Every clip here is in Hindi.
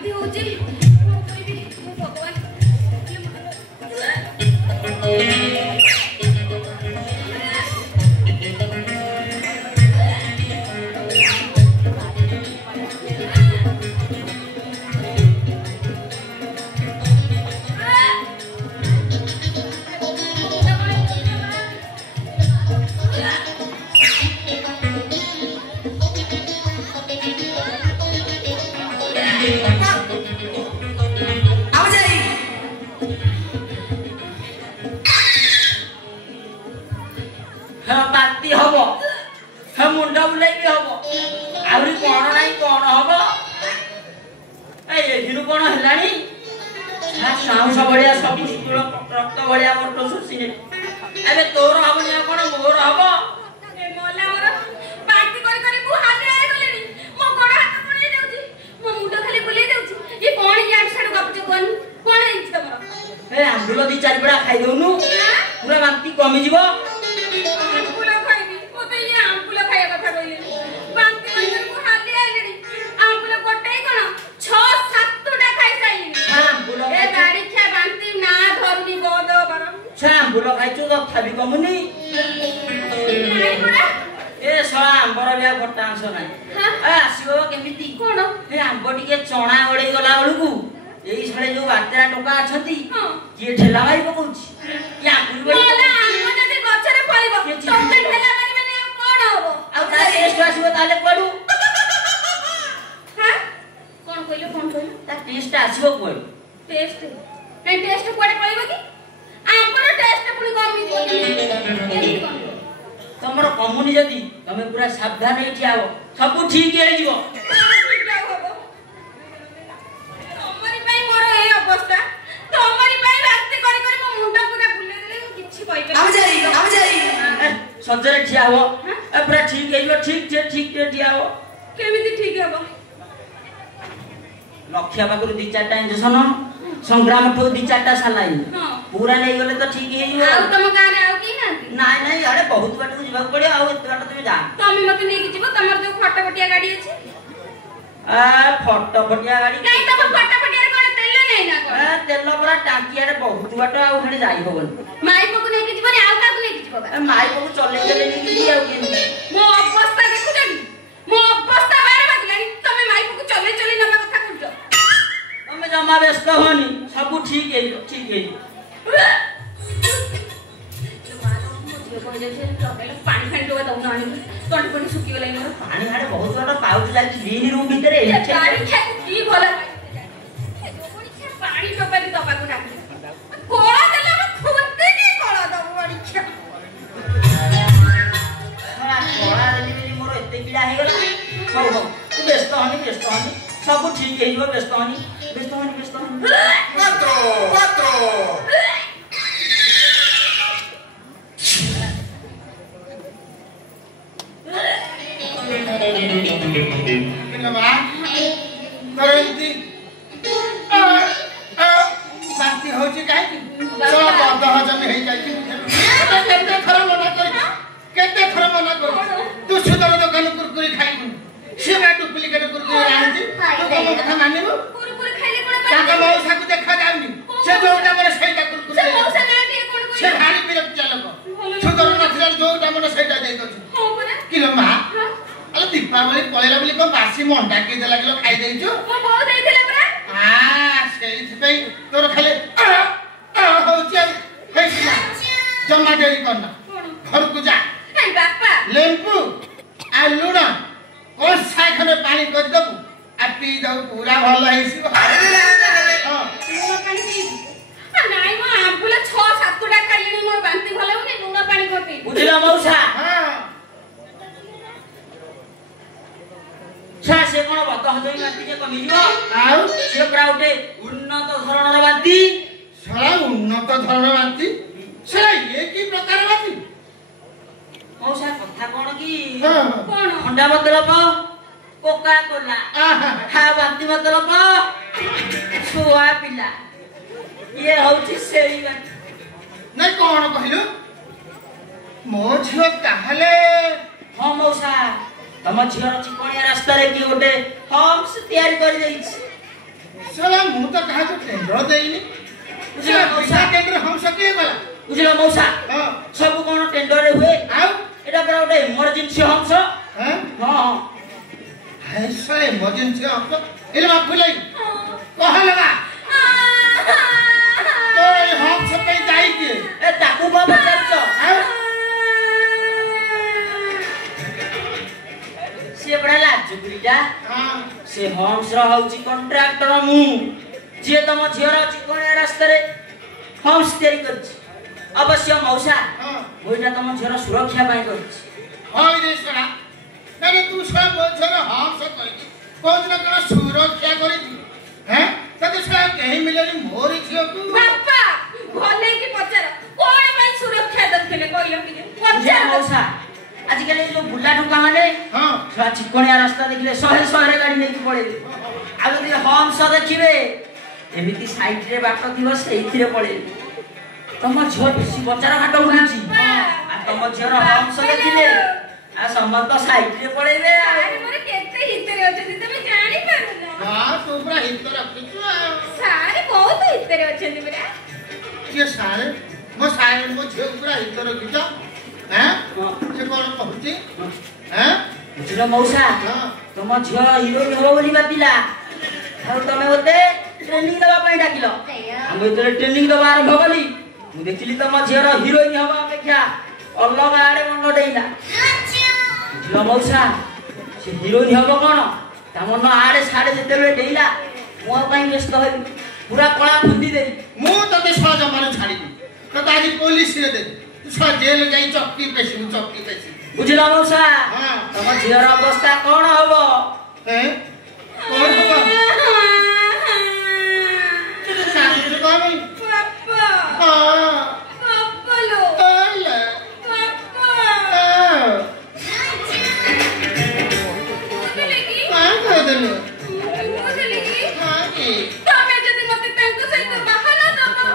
बांती होची को कोई भगवान बांती हम मुंडा बुलाई हम आहरी कौन नहीं कौन हम एहिनु कौन है साउस भाया सब रक्त भाया मोट शोषी अरे तोर हमनी कौन मोर हम आंबुल दी चार बड़ा खाई दउनु पूरा बांती कमी जीवो आंबुल खाइचु तथापि कमुनी ए सला आंबर बिया घटा अंश नाही आसीबो केमिति कोन ए आंब टिके चणा ओडे गला बळकु एई साडे जो बातेरा टोका अछंती के ठेला मारी पकोछि या पुरी मोला आंब जदी गछरे फळिबो तोते ठेला मारी माने कोन होबो आ ता टेस्ट आसीबो ताले पडू हां कोन कइलो ता टेस्ट आसीबो कोड टेस्ट ए टेस्ट कोडे पळिबो की आंबर टेस्ट पुनी कमी तमरो कमुनी जदी तमे पूरा सावधान होई जाओ सब ठीक हे जीवो तमरी पई मोर ए अवस्था तमरी पई रास्ते करी करी मो मुंडा पूरा बुले देले किछि कहि पे आम जाई सजरे ठिया हो पूरा ठीक हे ठीक ठिया हो केमिति ठीक हेबो लक्ष्य बागुरु दी चारटा इंजेक्शन संग्राम ठो दी चारटा सलाई पूरा नहीं गले तो ठीक हे जीवो आउ तम गां रे आउ की ना नहीं अरे बहुत बाट को जीवा पड़ियो आउ एत बाट तुम जा तमे मते नै कि जीवो तमर जो फटाफटिया गाड़ी अछि फटाफटिया गाड़ी काई तम फटाफटिया रे कोन तेल नै ना कोन तेल पूरा टांकिया रे बहुत बाट आउ हणी जाई होबन माई पकु नै कि जीवो रे आउ का को नै कि जीवो माई पकु चले चले नै कि आउ कि मो अवस्था देखु जनी मो अवस्था बारे बदलानी तमे माई पकु चले चले नबा कथा कुजो तमे जमा व्यस्त होनी सब ठीक है पानी खाई दो दउना आनी तोंड कोनी सुकी गलाई मोर पानी हाडे बहुत बड़ा पाउच लागी ग्रीन रूम भीतर है गाड़ी खाई की भला पानी टोपा भी दबा को डाक कोळा देला खुंते की कोळा दब बड़ी छा सारा कोळा देली मेरी मोर एते पीड़ा हे गला हो तू व्यस्त होनी सब ठीक है जो व्यस्त होनी Quattro! Kenapa? Berhenti. Santi hoji kahi? Soal pada hajam hei kahi? Kete thara mana koi? Tu sudah ada kan kurkuri khai. Siapa duplicate kurkuri anuji? Tu kamu kata mani bu? kurkuri खाइले कोन ताका मौसा को देखा जाउनी से जोटा मन सेटा कुरकुरे से मौसा ना दिए कोन कोन से भारी विरक्त चालक छुदर नथिला जोटा मन सेटा देइ दछु हो परा किलो मा अले दीपावली पळेला बोली को बासी मंडा के देला किलो खाइ देइछु मो बहु देइथिले परा सेइथि पई तोर खाले होउछि हेसिला जम्मा देरी करना घर को जा ए बापा लेम्पू आ लुण कोन साखने पानी कर दबु आ पी दउ पूरा भल हेसी हां लुण पानी पी नाइ मो आंबुल 6-7 टा खाइली मोर बांती भले होनी लुण पानी को पी बुझिला मौसा हां छा से कोन बत हजई बांती के कमी जिवो आउ से प्राउटे उन्नत धरणर बांती सला उन्नत धरणर बांती सला ये की प्रकार बांती मौसा कथा कोन की हां कोन ठंडा मतलब कोका कोला खा बांती मतलब छुआ पिला ये होची सेई बांती नै कोन कहिलो मो झियो काहले हां मौसा तम झियर चिकणिया रास्ता रे की गोटे हम्स तयार कर देइछ साला मु तो कहा तो टेंडर देइनी बुझिला मौसा टेंडर हम सके गला बुझिला मौसा हां सब कोन टेंडर रे हुए आउ एटा पर ओटे इमरजेंसी हंस हां हां है से इमरजेंसी हंस एले मा फुलाई कह लगा तो हम सब कहीं जाई के ए ताकू को बचार तो से बड़ा लाजुगुरीटा हां से हंस रहउची कॉन्ट्रैक्टर मु जे तम झियर अछि कोने रास्ता रे हंस तयारी करछि अवश्य मौसा हां ओइटा तम झियर सुरक्षा पाई करछि हां रे सरा नहीं तू सब बोझर हम सब कहि कोन न कोन सुरक्षा करि हैं तते सब कहीं मिलेनी मोरी छियो तू बापा भले की पचार कोन भाई सुरक्षा दखले कहलो कि बुझिला मौसा आजकल जो बुल्ला ठुका माने हां छुआ चिकनिया रास्ता देखिले शहर शहर गाड़ी नहीं पड़े आ जदि हंस देखिबे एमिति साइड रे बाट थिबो सेइथिरे पड़े तम झो बेसी बचार घाट उड़ुची आ तम झोर हंस देखिले आ संबंध साइड रे पड़ेबे अरे मोर केते हितरे अछथि तमे जानि पारुना हां तू पूरा हित रखिछु सारे बहुत हितरे अछथि बरा के सारे मो सारे मो झो पूरा हित रखिछु हैं से कोन कहूची हैं बुझिलो मौसा हां तम झो हीरोइन हो बोली बातिला और तमे ओते ट्रेनिंग दबा पई डाकिलो हम एतरे ट्रेनिंग दबा आरंभ कली मु देखिली तम झोर हीरोइन हवा अपेक्षा अलग आड़े मन देइला बुझिलो मौसा से हीरोइन हबो कोन ता मन आड़े साड़े जेतेबे देइला मो पई व्यस्त होई पूरा कळा खुंदी देई मु तते सहज माने छाडी तो आज पुलिस रे दे तू स जेल जाई चक्की पेसी बुझिलो मौसा हां तम झियर अवस्था कोन हबो हैं कोन हबो सासु को नहीं पापा हां पापा लो अल्ला पापा लगी हां को देले लगी हां की तमे जदी मते तांको सहित बाहर दबो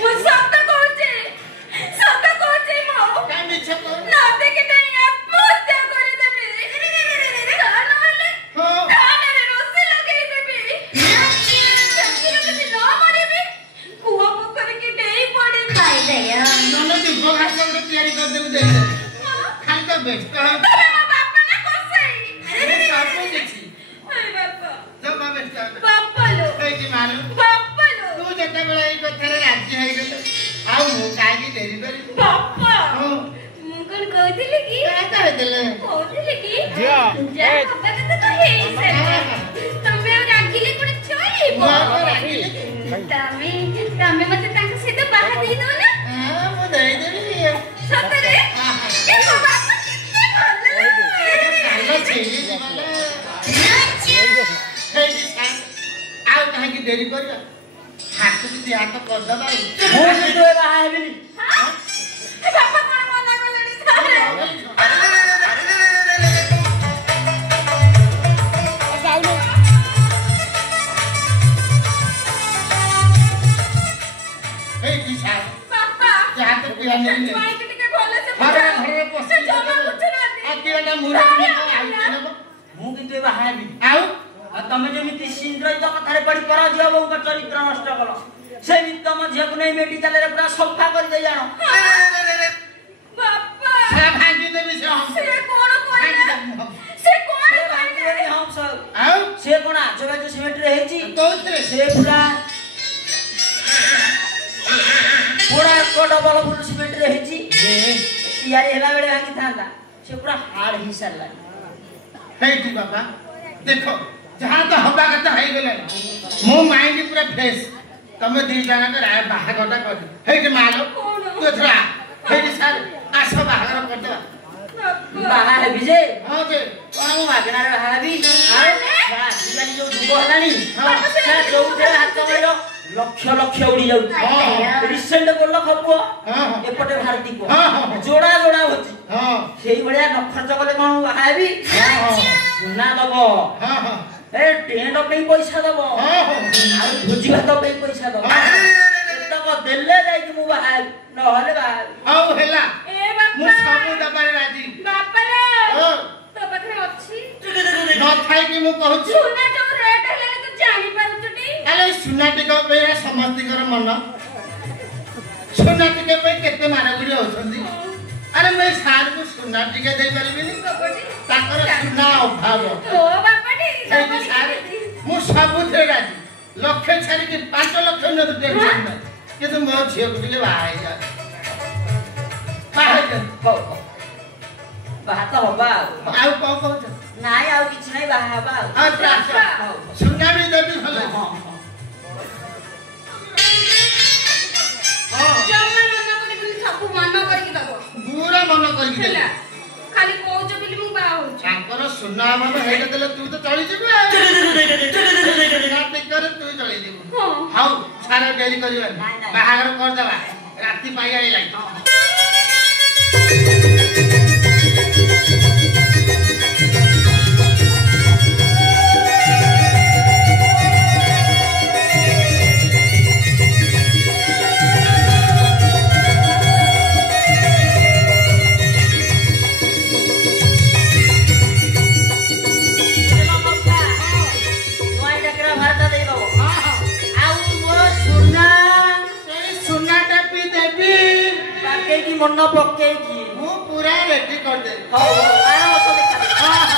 मु सत्ता कोचे मो का मिछ को ना देखे नहीं आत्महत्या करे देबे तानले हां ताने रोसे लगे देबे जदी ना मरेबे कुआ पोखरे के डेई पड़े खाई दे नन की बघा सब तैयारी कर देबे दे खाली तो बेस्ट तमे मो बापा ना कोसई अरे सापो देखी अरे बापा जब मैं बेस्ट बापा लो ए की मानु बापा लो तू जते बेले ई कथरे राज्य हे गेले आउ मु कागी देरी करी बापा हां मु कोन कहथिले की का कहदेले कहथिले की जा बाबा तो हेई से तमे रागिले कोन छोई मो रागी तमे मते तांको से तो बाहर दे दो ना हां मु दे देबी सतरे ए बाबा कितने भले साला छेली वाला हे जी सा आउ कहा की देरी करिया हाथ की हाथ कर दबा मु कितो बाहा हेबिनी हां ए बाबा कोन मना करले सारे हे जी सा पापा हाथ की हाथ नहीं माइक टिके भले से मारे घरे पसी जमा कुछ ना दे आ किरटा मुरा की आउ मु कितो बाहा हेबिनी आउ आ तमे जेमिति सिंद्रई तो कथारे पड़ी पर जियो बहु का चरित्र नष्ट कलो से भी तम झियो को नै मेडिकल रे पूरा सफा कर दे जानो बापा से भांगी देबी से हम से कोन कोन से कोन कोन हम सब आउ से कोना जबे जो सिमेंट रे हेची तो उतरे से पूरा डबल फुल सिमेंट रे हेची यार हेला बेले भांगी थांदा से पूरा हाड़ ही सरला हे जी बाबा देखो जहां तो हवा कथा है गेले मो माइंड पूरा फ्रेश तमे दी जाना के राय बाहागटा कर हे जी मालो तू थरा हे जी सर आसो बाहागर कर दे बाहा है विजय हां जे कोन मागना रे बाहा भी आ आजिकाली जो दुब हलानी हां से जोउथे हाथ कमलो लक्ष लक्ष उड़ी जाउ रिसेंट गोल खपुओ हां एपटे भारती को हां जोड़ा जोड़ा होची हां सेही बढिया न खर्च कले कोन बाहा भी सुना दबो हां हां ए टेंट पे पैसा दबो हां आ भोजी भात पे पैसा दबो तक देले जाई कि मु बाहा न हले बाहा आउ हेला ए मु बापा सब दबारे राजी बापा लो हां तो बखरे अछि न थाई कि मु कहूची सुना जो रेट हेले तू जानि पारुछटी हेलो सुना टिका पे समस्तीकर मन सुना टिके पे केते मारागुड़ी होछंदी अरे मैं सार को सुना टिके दे परिबिनी ताकर सुना अभाव ओ बापाटी एई सार मु सबुथे राजी लक्ष छारी कि 5 लाख न तो टेंशन नै किंतु मो झियो को टिके बाहाय जा बाहाय बाहा तो होबा आउ को कहछ नाई आउ किछ नै बाहा होबा आ सुना भी देबी भले जम्मा मन करे बिल सब मन करके दबो पूरा मन करके दे ହେଲା खाली कोच बिल मु बा हो ताकर सुना मन हेले देले तू तो चली जीबे ना टिकर तू चली जीबू हां हाउ सारा डेली करिबा बाहागर कर देबा राती पाई आई लाई मन पक्के की मु पूरा रेडी कर दे हां आराम से देखा हां